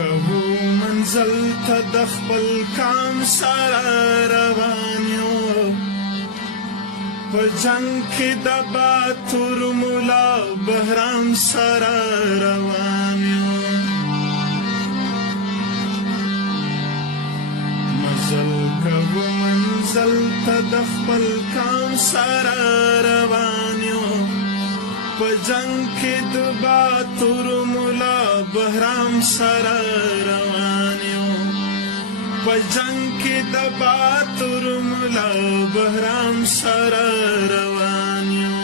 کوو منزل ته د خپل کام سره روان یو په جنګ کې د باتور مولا بهرام سره روان یو مزل کوو منزل ته د خپل کام سره روان یو په جنګ کې د باتور مولا بهرام سره روان یو په جنګ کې د باتور مولا بهرام سره روان یو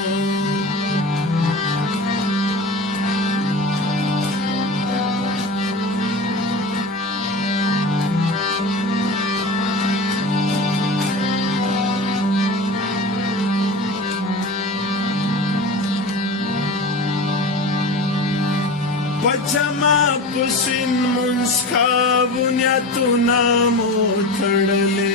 پجما پسین منسکا بنیاتو نامو تھڑلے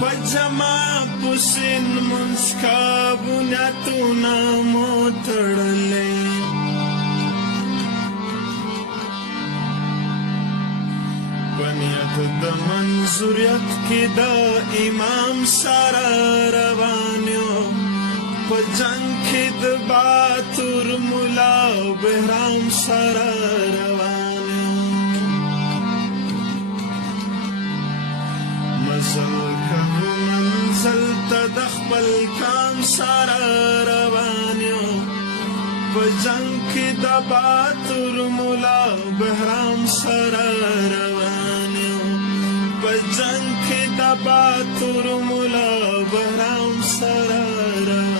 پجما پسین منسکا بنیاتو نامو تھڑلے بنیاد د منظوریت کې د امام سره روان یو په جنګ کې د باتور مولا بهرام سره روان یو مزل کوو منزل ته د خپل کام سره روان یو په جنګ کې د باتور مولا بهرام سره روان یو په جنګ کې د باتور مولا بهرام سره روان